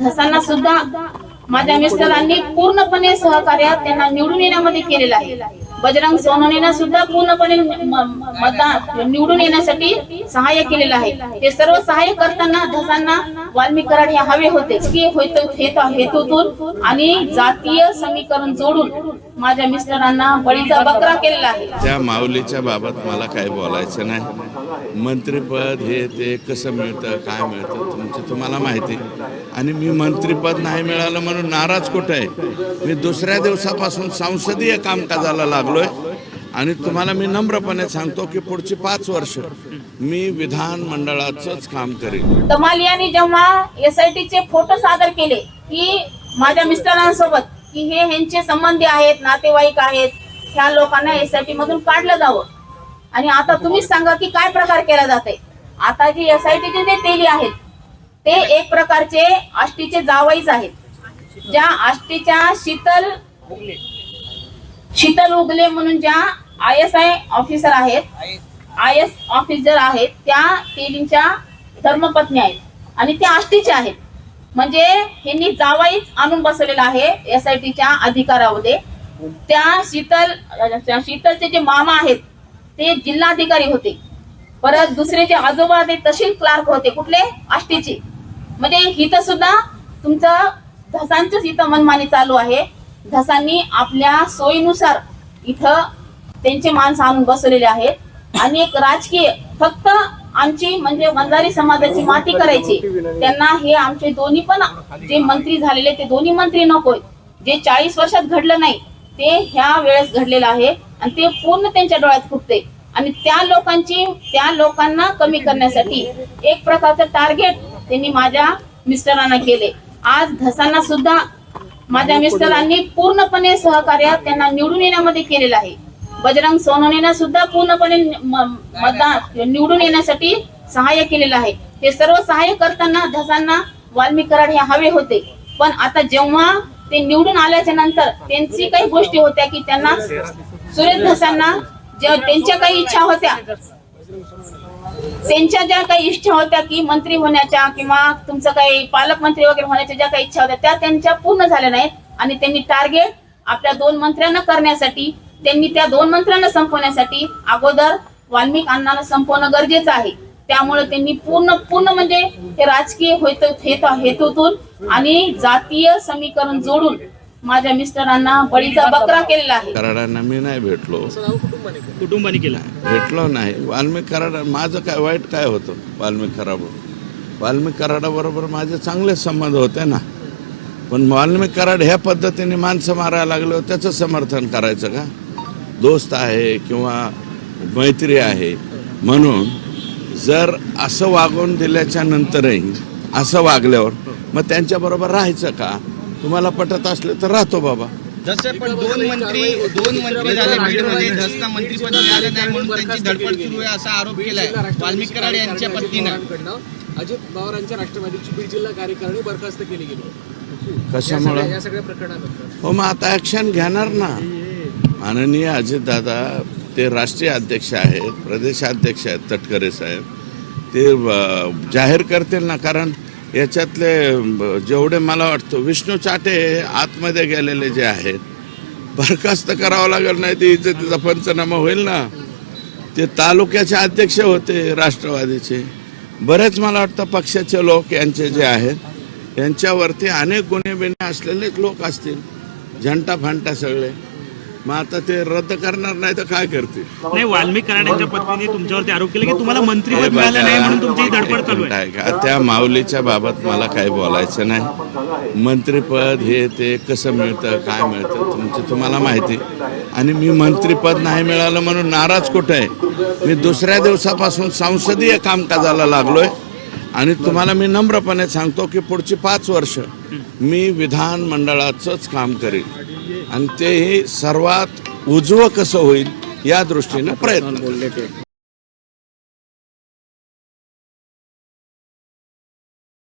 धसांना सुद्धा माझ्या मिस्टरांनी पूर्णपणे सहकार्य त्यांना निवडून येण्यामध्ये केलेलं आहे। बजरंग सोनवणेंना सुद्धा पूर्णपणे मतदान निवडून येण्यासाठी सहाय्य केलेलं आहे। हे सर्व सहाय्य करताना धसांना वाल्मिक कराड हे हवे होते की हेतूतून आणि जातीय समीकरण जोडून माझ्या मिस्टरांना बळीचा बकरा केलेला आहे। त्या माऊलीच्या बाबत मला काही बोलायचं नाही। मंत्रीपद हे ते कसं मिळतं काय मिळतं तुम्हाला माहिती, आणि मी मंत्रीपद नाही मिळालं म्हणून नाराज कुठे आहे। मी दुसऱ्या दिवसापासून संसदीय कामकाजाला लागलोय आणि तुम्हाला मी नम्रपणे सांगतो की पुढची 5 वर्ष मी विधान मंडळाचंच काम करेन। तमाल यांनी जेव्हा SIT चे फोटो सादर केले की माझ्या मिस्टरांसोबत की हे ह्यांचे संबंधी आहेत, नातेवाईक आहेत, ह्या लोकांना SIT मधून काढलं जावं, आणि आता तुम्हीच सांगा की काय प्रकार केला जाते। आता जी SIT चे जे तेली आहेत ते एक प्रकारचे आष्टीचे जावईच आहेत। ज्या आष्टीच्या शीतल उगले म्हणून ज्या ISI ऑफिसर आहेत, IS ऑफिसर आहेत, त्या तेलींच्या धर्मपत्नी आहेत आणि त्या आष्टीच्या आहेत। म्हणजे ह्यांनी जावाईच आणून बसवलेला आहे SITच्या अधिकारामध्ये। त्या शीतलचे जे मामा आहेत ते जिल्हाधिकारी होते, परत दुसरे जे आजोबा ते तहसील क्लार्क होते, कुठले आष्टीचे। म्हणजे इथं सुद्धा तुमचं धसांचंच इथं मनमानी चालू आहे। धसांनी आपल्या सोयीनुसार इथं त्यांचे माणसं आणून बसवलेले आहेत आणि एक राजकीय फक्त आमची म्हणजे वंजारी समाजाची माती करायची। त्यांना हे आमचे दोन्ही पण जे मंत्री झालेले ते दोन्ही मंत्री नकोय। जे 40 वर्षात घडलं नाही ते ह्या वेळेस घडलेलं आहे आणि ते पूर्ण त्यांच्या डोळ्यात फुटते। आणि त्या लोकांना कमी करण्यासाठी एक प्रकारचं टार्गेट त्यांनी माझ्या मिस्टरांना केले। आज धसांना सुद्धा माझ्या मिस्टरांनी पूर्णपणे सहकार्य त्यांना निवडून येण्यामध्ये केलेलं आहे। बजरंग सोनवणेंना सुद्धा पूर्णपणे मतदान निवडून येण्यासाठी सहाय्य केलेलं आहे। हे सर्व सहाय्य करताना धसांना वाल्मिक कराड हे हवे होते, पण आता जेव्हा ते निवडून आल्याच्या नंतर त्यांची काही गोष्टी होत्या की त्यांना सुरेश धसांना त्यांच्या काही इच्छा होत्या, त्यांच्या ज्या काही इच्छा होत्या की मंत्री होण्याच्या किंवा तुमचं काही पालकमंत्री वगैरे होण्याच्या ज्या काही इच्छा होत्या त्या त्यांच्या पूर्ण झाल्या नाहीत। आणि त्यांनी टार्गेट आपल्या 2 मंत्र्यांना करण्यासाठी, त्यांनी त्या 2 मंत्र्यांना संपवण्यासाठी अगोदर वाल्मिक अण्णांना संपवणं गरजेचं आहे। त्यामुळे त्यांनी पूर्ण म्हणजे हे राजकीय हेतूतून आणि जातीय समीकरण जोडून माझ्या मिस्टरांना बळीचा बकरा केलेला आहे। कराडांना मी नाही भेटलो, कुटुंबाने केला, भेटलो नाही। वाल्मिक कराड माझं काय वाईट काय होतं? वाल्मिक कराडाबरोबर माझे चांगले संबंध होते ना, पण वाल्मिक कराड ह्या पद्धतीने माणसं मारायला लागलो त्याचं समर्थन करायचं का? दोस्त आहे किंवा मैत्री आहे म्हणून जर असं वागून दिल्याच्या नंतरही असं वागल्यावर मग त्यांच्याबरोबर राहायचं का? तुम्हाला पटत असले तर राहतो बाबा। जसं पण दोन मंत्री झाले बीडमध्ये, धसना मंत्रीपद मिळालं नाही म्हणून त्यांची धडपड सुरू आहे असा आरोप केलाय वाल्मिक कराड यांच्या पत्नीनं। अजित पवारांच्या राष्ट्रवादीची बीड जिल्हा कार्यकारिणी बरखास्त केली गेली, कशामुळे? या सगळ्या प्रकरणानंतर हो, मग आता ऍक्शन घेणार ना माननीय अजितदादा। ते राष्ट्रीय अध्यक्ष आहेत, प्रदेशाध्यक्ष आहेत तटकरे साहेब, ते जाहीर करतील ना। कारण याच्यातले जेवढे मला वाटतं विष्णू चाटे आतमध्ये गेलेले जे आहेत बरखास्त करावं लागेल, नाही ते इज्जतीचा पंचनामा होईल ना। ते तालुक्याचे अध्यक्ष होते राष्ट्रवादीचे, बरेच मला वाटतं पक्षाचे लोक यांचे जे आहेत यांच्यावरती अनेक गुन्हे बिन्हे असलेलेच लोक असतील, झंटा फांटा सगळे। मग आता ते रद्द करणार नाही तर काय करतील? नाही, वाल्मिक कराड यांच्या पत्नीने तुमच्यावरती आरोप केला की तुम्हाला मंत्रीपद मिळालं नाही म्हणून तुमची धडपड चालू आहे का? त्या माऊलीच्या बाबत मला काही बोलायचं नाही। मंत्रीपद हे ते कसं मिळतं काय मिळतं तुम्हाला माहिती, आणि मी मंत्रीपद नाही मिळालं म्हणून नाराज कुठे आहे। मी दुसऱ्या दिवसापासून संसदीय कामकाजाला लागलोय आणि तुम्हाला मी नम्रपणे सांगतो की पुढची 5 वर्ष मी विधान मंडळाचंच काम करेन आणि तेही सर्वात उजवं कसं होईल या दृष्टीने प्रयत्न